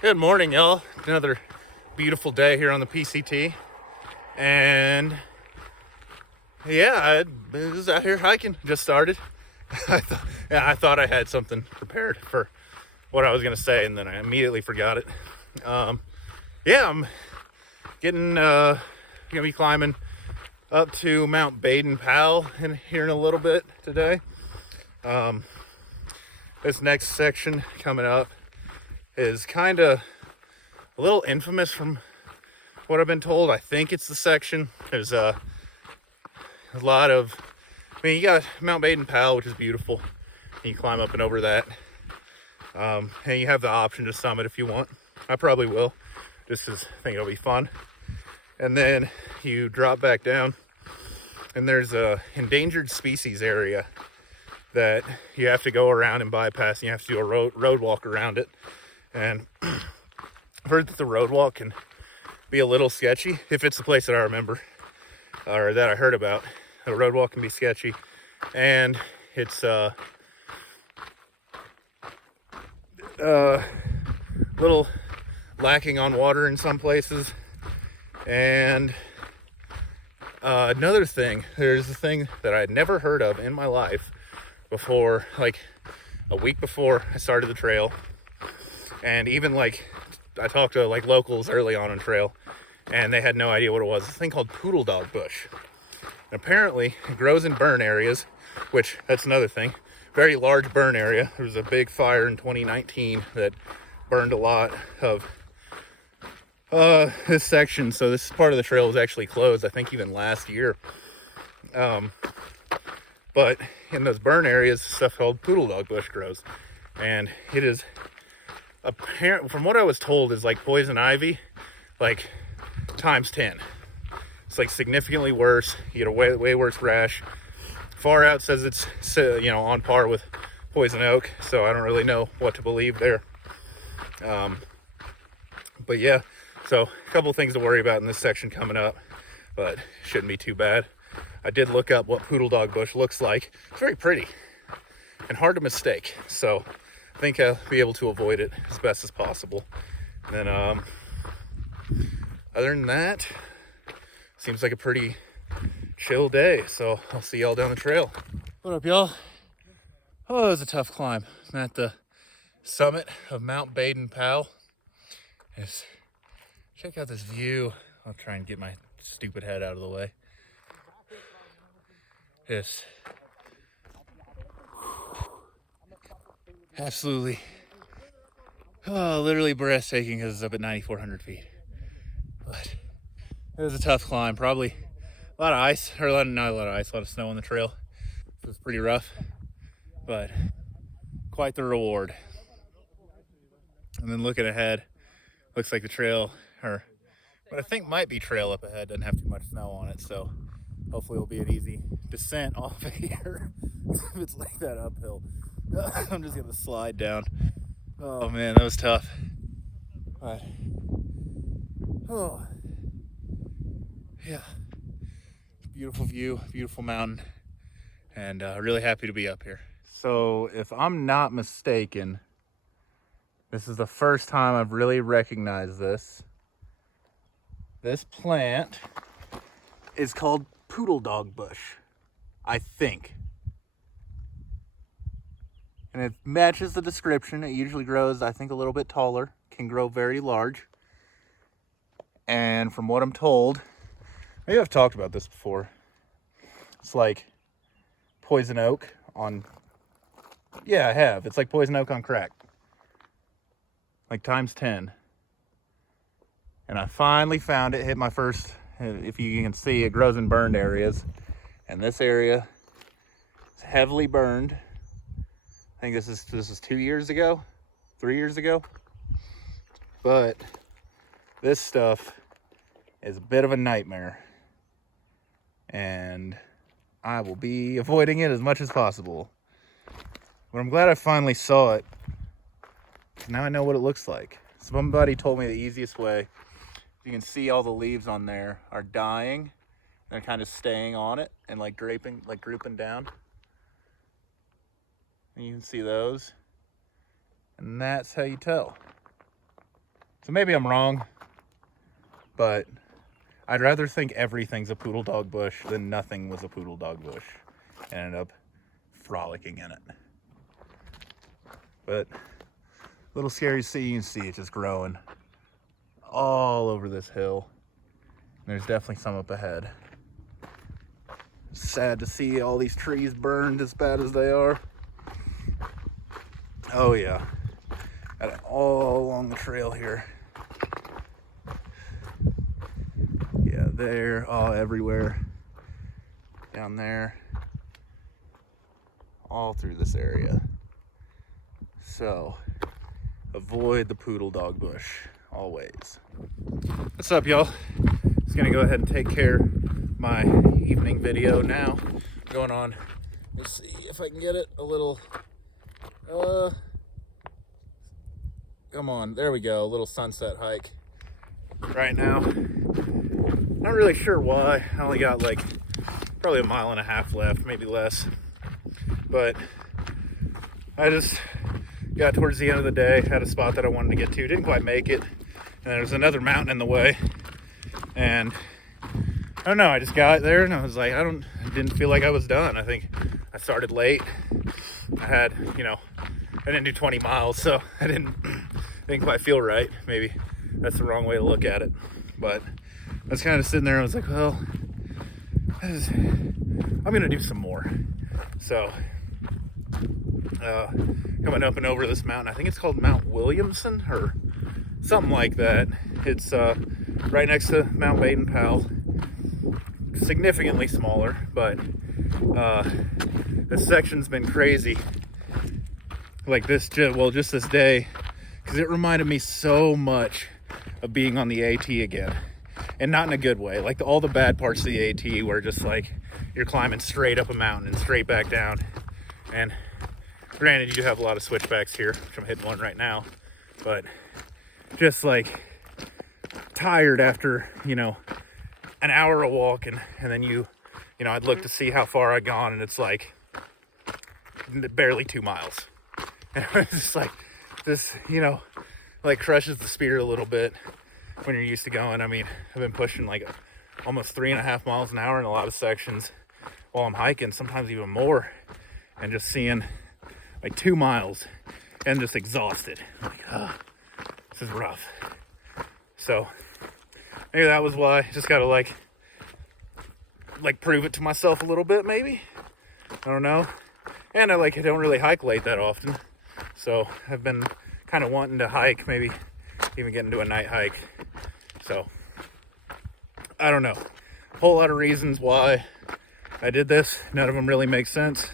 Good morning, y'all. Another beautiful day here on the PCT. And yeah, I was out here hiking. Just started. I thought I had something prepared for what I was going to say, and then I immediately forgot it. Yeah, I'm getting, going to be climbing up to Mount Baden here in a little bit today. This next section coming up is kind of a little infamous from what I've been told. I think it's the section. There's a lot of, you got Mount Baden, which is beautiful. You climb up and over that. And you have the option to summit if you want. I probably will, just because I think it'll be fun. And then you drop back down, and there's a endangered species area that you have to go around and bypass, and you have to do a road walk around it. And I've heard that the road walk can be a little sketchy, if it's the place that I remember, or that I heard about. The road walk can be sketchy, and it's little lacking on water in some places. And another thing, there's a thing that I had never heard of in my life before, like a week before I started the trail. And even like I talked to like locals early on trail, and they had no idea what it was. It's a thing called Poodle Dog Bush. And apparently it grows in burn areas, which that's another thing. Very large burn area. There was a big fire in 2019 that burned a lot of this section. So this part of the trail was actually closed, I think even last year. But in those burn areas, stuff called Poodle Dog Bush grows. And it is apparent, from what I was told, is like poison ivy, like times 10. It's like significantly worse. You get a way worse rash. Far Out says it's on par with poison oak, so I don't really know what to believe there. But yeah, so a couple things to worry about in this section coming up, but shouldn't be too bad. I did look up what Poodle Dog Bush looks like. It's very pretty and hard to mistake, so I think I'll be able to avoid it as best as possible. And then other than that, seems like a pretty chill day, so I'll see y'all down the trail. What up, y'all? Oh, it was a tough climb. I'm at the summit of Mount Baden. Check out this view. I'll try and get my stupid head out of the way. Just absolutely, literally breathtaking, because it's up at 9,400 feet. But it was a tough climb. Probably a lot of ice, or not a lot of ice, a lot of snow on the trail. It was pretty rough, but quite the reward. And then looking ahead, looks like the trail, or what I think might be trail up ahead, doesn't have too much snow on it, so hopefully it'll be an easy descent off of here. If it's like that uphill, I'm just gonna slide down. Oh man, that was tough. But oh yeah, beautiful view, beautiful mountain, and really happy to be up here. So if I'm not mistaken, this is the first time I've really recognized this. This plant is called Poodle Dog Bush, I think. And it matches the description. It usually grows, I think, a little bit taller, can grow very large. And from what I'm told, maybe I've talked about this before, it's like poison oak on, yeah, I have. It's like poison oak on crack. Like times 10. And I finally found it, hit my first, if you can see, it grows in burned areas. And this area is heavily burned. I think this is 2 years ago, 3 years ago. But this stuff is a bit of a nightmare. And I will be avoiding it as much as possible. But I'm glad I finally saw it. Now I know what it looks like. Somebody told me the easiest way, you can see all the leaves on there are dying. They're kind of staying on it and like drooping down. And you can see those. And that's how you tell. So maybe I'm wrong, but I'd rather think everything's a Poodle Dog Bush than nothing was a Poodle Dog Bush and ended up frolicking in it. But a little scary to see. You can see it just growing all over this hill. There's definitely some up ahead. Sad to see all these trees burned as bad as they are. Oh yeah, got it all along the trail here. Yeah, there, all everywhere. Down there. All through this area. So, avoid the Poodle Dog Bush, always. What's up, y'all? Just gonna go ahead and take care of my evening video now. Going on, let's see if I can get it a little, come on, there we go, a little sunset hike right now. Not really sure why. I only got like probably 1.5 miles left, maybe less. But I just got towards the end of the day, had a spot that I wanted to get to, didn't quite make it. And there was another mountain in the way. And I don't know, I just got there and I was like, I didn't feel like I was done. I think I started late. I had, I didn't do 20 miles, so I didn't quite feel right. Maybe that's the wrong way to look at it. But I was kind of sitting there and I was like, well, I'm gonna do some more. So coming up and over this mountain, I think it's called Mount Williamson or something like that. It's right next to Mount Baden, Pal. Significantly smaller, but this section's been crazy. Like this, just this day, because it reminded me so much of being on the AT again, and not in a good way. Like all the bad parts of the AT were just like you're climbing straight up a mountain and straight back down. And granted, you do have a lot of switchbacks here, which I'm hitting one right now, but just like tired after an hour of walking, and then I'd look to see how far I'd gone, and it's like barely 2 miles. And it's just like this, like crushes the spirit a little bit when you're used to going. I mean, I've been pushing like almost 3.5 miles an hour in a lot of sections while I'm hiking, sometimes even more, and just seeing like 2 miles and just exhausted. I'm like, this is rough. So maybe that was why. Just gotta like prove it to myself a little bit, maybe. I don't know. And I don't really hike late that often, so I've been kind of wanting to hike, maybe even get into a night hike. So I don't know. A whole lot of reasons why I did this. None of them really make sense,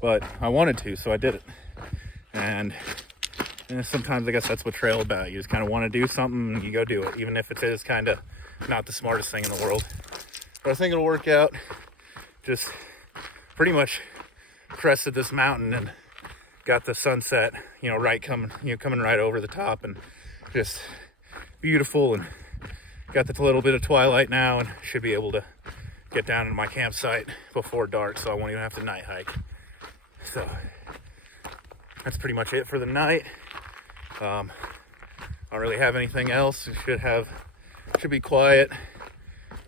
but I wanted to, so I did it. And sometimes I guess that's what trail about. You just kind of want to do something and you go do it, even if it is kind of not the smartest thing in the world. But I think it'll work out. Just pretty much crested this mountain and got the sunset, coming right over the top, and just beautiful, and got the little bit of twilight now, and should be able to get down to my campsite before dark, so I won't even have to night hike. So that's pretty much it for the night. I don't really have anything else. It should be quiet,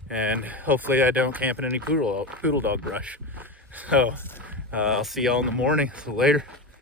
and hopefully I don't camp in any poodle dog brush. So I'll see y'all in the morning. So later.